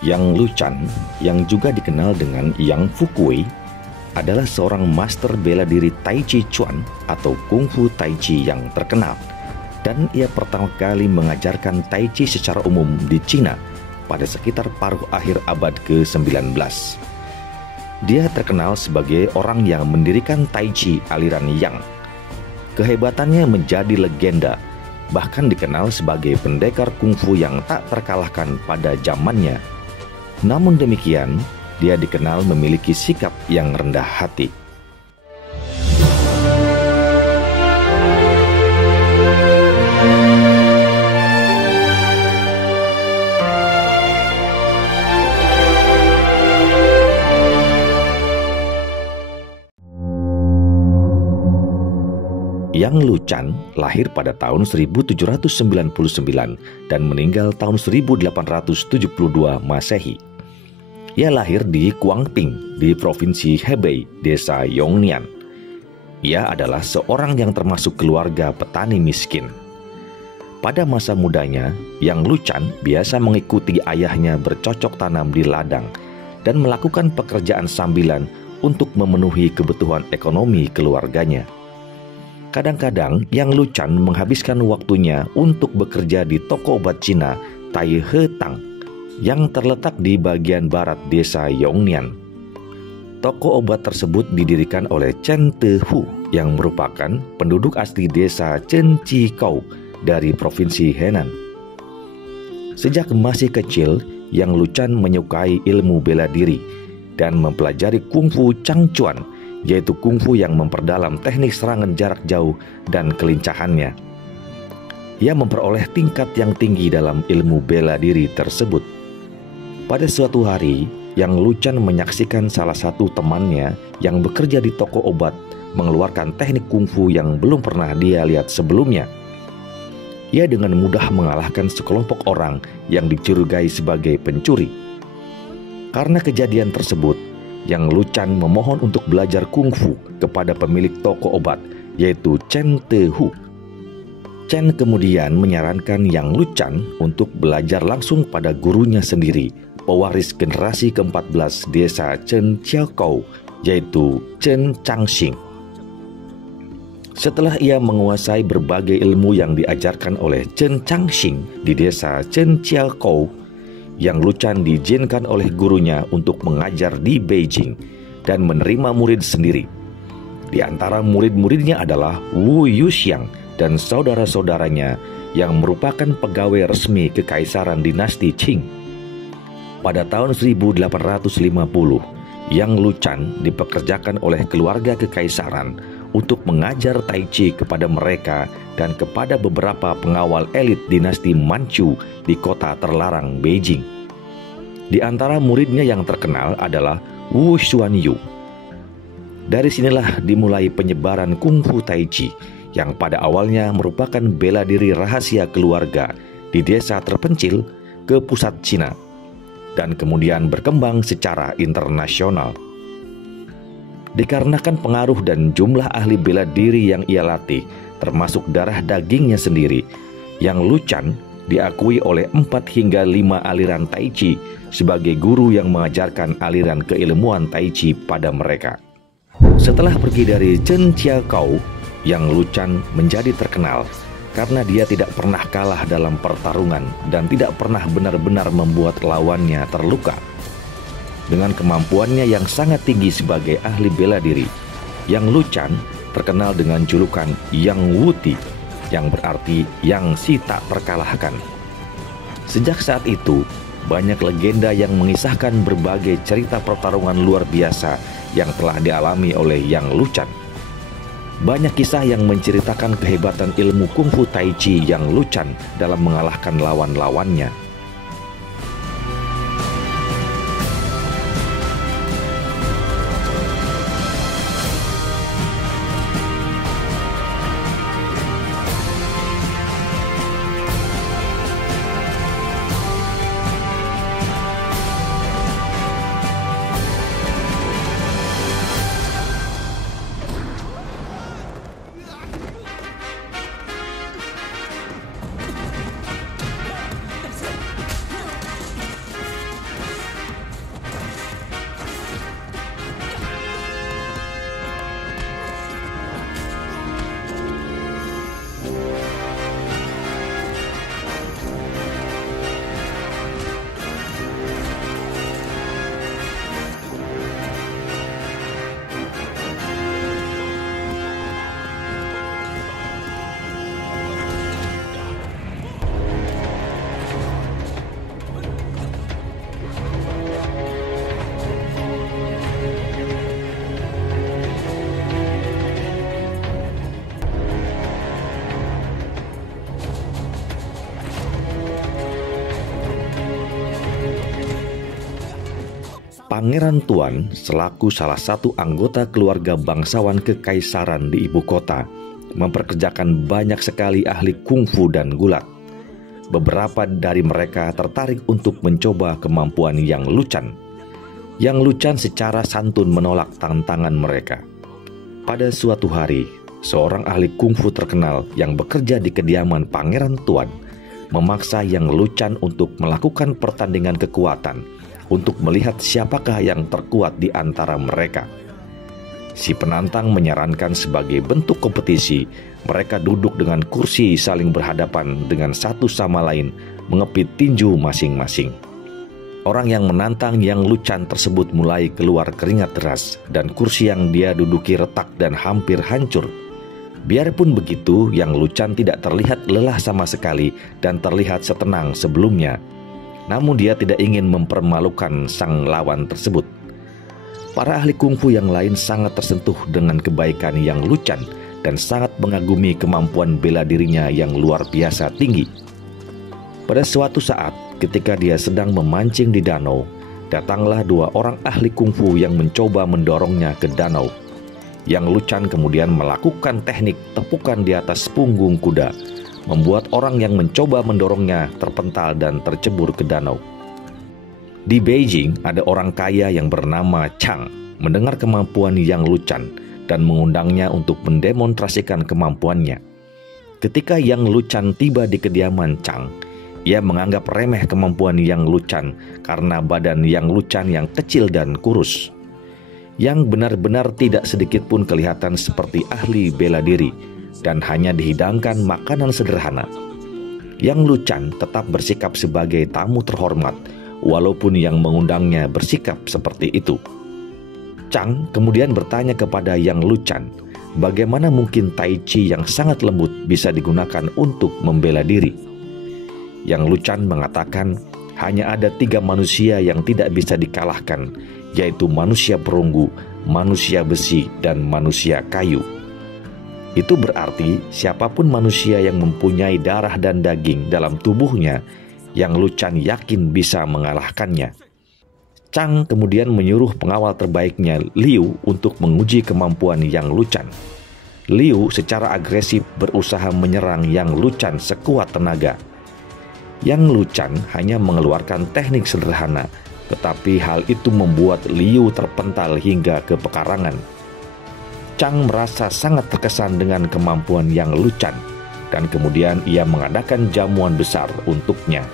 Yang Luchan, yang juga dikenal dengan Yang Fukuei, adalah seorang master bela diri Tai Chi Chuan atau Kung Fu Tai Chi yang terkenal. Dan ia pertama kali mengajarkan Tai Chi secara umum di Cina pada sekitar paruh akhir abad ke-19. Dia terkenal sebagai orang yang mendirikan Tai Chi aliran Yang. Kehebatannya menjadi legenda, bahkan dikenal sebagai pendekar kungfu yang tak terkalahkan pada zamannya. Namun demikian, dia dikenal memiliki sikap yang rendah hati. Yang Luchan lahir pada tahun 1799 dan meninggal tahun 1872 Masehi. Ia lahir di Guangping di Provinsi Hebei, Desa Yongnian. Ia adalah seorang yang termasuk keluarga petani miskin. Pada masa mudanya, Yang Luchan biasa mengikuti ayahnya bercocok tanam di ladang dan melakukan pekerjaan sambilan untuk memenuhi kebutuhan ekonomi keluarganya. Kadang-kadang Yang Luchan menghabiskan waktunya untuk bekerja di toko obat Cina Tai He Tang yang terletak di bagian barat desa Yongnian. Toko obat tersebut didirikan oleh Chen Te Hu yang merupakan penduduk asli desa Chen Chi Kou dari provinsi Henan. Sejak masih kecil, Yang Luchan menyukai ilmu bela diri dan mempelajari kungfu Chang Chuan, yaitu kungfu yang memperdalam teknik serangan jarak jauh dan kelincahannya. Ia memperoleh tingkat yang tinggi dalam ilmu bela diri tersebut. Pada suatu hari, Yang Luchan menyaksikan salah satu temannya yang bekerja di toko obat mengeluarkan teknik kungfu yang belum pernah dia lihat sebelumnya. Ia dengan mudah mengalahkan sekelompok orang yang dicurigai sebagai pencuri. Karena kejadian tersebut, Yang Luchan memohon untuk belajar kungfu kepada pemilik toko obat, yaitu Chen Te Hu. Chen kemudian menyarankan Yang Luchan untuk belajar langsung pada gurunya sendiri, pewaris generasi ke-14 desa Chen Chiakou, yaitu Chen Changxing. Setelah ia menguasai berbagai ilmu yang diajarkan oleh Chen Changxing di desa Chen Chiakou, Yang Luchan diizinkan oleh gurunya untuk mengajar di Beijing dan menerima murid sendiri. Di antara murid-muridnya adalah Wu Yuxiang dan saudara-saudaranya yang merupakan pegawai resmi Kekaisaran Dinasti Qing. Pada tahun 1850, Yang Luchan dipekerjakan oleh keluarga kekaisaran untuk mengajar Tai Chi kepada mereka dan kepada beberapa pengawal elit dinasti Manchu di kota terlarang Beijing. Di antara muridnya yang terkenal adalah Wu Xuanyu. Dari sinilah dimulai penyebaran kungfu Tai Chi yang pada awalnya merupakan bela diri rahasia keluarga di desa terpencil ke pusat Cina dan kemudian berkembang secara internasional. Dikarenakan pengaruh dan jumlah ahli bela diri yang ia latih, termasuk darah dagingnya sendiri, Yang Luchan diakui oleh 4 hingga 5 aliran Tai Chi sebagai guru yang mengajarkan aliran keilmuan Tai Chi pada mereka. Setelah pergi dari Chen Chiakou, Yang Luchan menjadi terkenal karena dia tidak pernah kalah dalam pertarungan dan tidak pernah benar-benar membuat lawannya terluka. Dengan kemampuannya yang sangat tinggi sebagai ahli bela diri, Yang Luchan terkenal dengan julukan Yang Wuti, yang berarti yang si tak terkalahkan. Sejak saat itu, banyak legenda yang mengisahkan berbagai cerita pertarungan luar biasa yang telah dialami oleh Yang Luchan. Banyak kisah yang menceritakan kehebatan ilmu kungfu Tai Chi Yang Luchan dalam mengalahkan lawan-lawannya. Pangeran Tuan selaku salah satu anggota keluarga bangsawan kekaisaran di ibu kota memperkerjakan banyak sekali ahli kungfu dan gulat. Beberapa dari mereka tertarik untuk mencoba kemampuan Yang Luchan. Yang Luchan secara santun menolak tantangan mereka. Pada suatu hari, seorang ahli kungfu terkenal yang bekerja di kediaman Pangeran Tuan memaksa Yang Luchan untuk melakukan pertandingan kekuatan untuk melihat siapakah yang terkuat di antara mereka. Si penantang menyarankan sebagai bentuk kompetisi, mereka duduk dengan kursi saling berhadapan dengan satu sama lain, mengepit tinju masing-masing. Orang yang menantang Yang Luchan tersebut mulai keluar keringat deras, dan kursi yang dia duduki retak dan hampir hancur. Biarpun begitu, Yang Luchan tidak terlihat lelah sama sekali dan terlihat setenang sebelumnya. Namun dia tidak ingin mempermalukan sang lawan tersebut. Para ahli kungfu yang lain sangat tersentuh dengan kebaikan Yang Luchan dan sangat mengagumi kemampuan bela dirinya yang luar biasa tinggi. Pada suatu saat, ketika dia sedang memancing di danau, datanglah dua orang ahli kungfu yang mencoba mendorongnya ke danau. Yang Luchan kemudian melakukan teknik tepukan di atas punggung kuda, membuat orang yang mencoba mendorongnya terpental dan tercebur ke danau. Di Beijing ada orang kaya yang bernama Chang mendengar kemampuan Yang Luchan dan mengundangnya untuk mendemonstrasikan kemampuannya. Ketika Yang Luchan tiba di kediaman Chang, ia menganggap remeh kemampuan Yang Luchan karena badan Yang Luchan yang kecil dan kurus. Yang benar-benar tidak sedikit pun kelihatan seperti ahli bela diri dan hanya dihidangkan makanan sederhana. Yang Luchan tetap bersikap sebagai tamu terhormat, walaupun yang mengundangnya bersikap seperti itu. Chang kemudian bertanya kepada Yang Luchan, bagaimana mungkin Tai Chi yang sangat lembut bisa digunakan untuk membela diri? Yang Luchan mengatakan, hanya ada 3 manusia yang tidak bisa dikalahkan, yaitu manusia perunggu, manusia besi, dan manusia kayu. Itu berarti siapapun manusia yang mempunyai darah dan daging dalam tubuhnya, Yang Luchan yakin bisa mengalahkannya. Chang kemudian menyuruh pengawal terbaiknya Liu untuk menguji kemampuan Yang Luchan. Liu secara agresif berusaha menyerang Yang Luchan sekuat tenaga. Yang Luchan hanya mengeluarkan teknik sederhana, tetapi hal itu membuat Liu terpental hingga ke pekarangan. Chang merasa sangat terkesan dengan kemampuan Yang Luchan, dan kemudian ia mengadakan jamuan besar untuknya.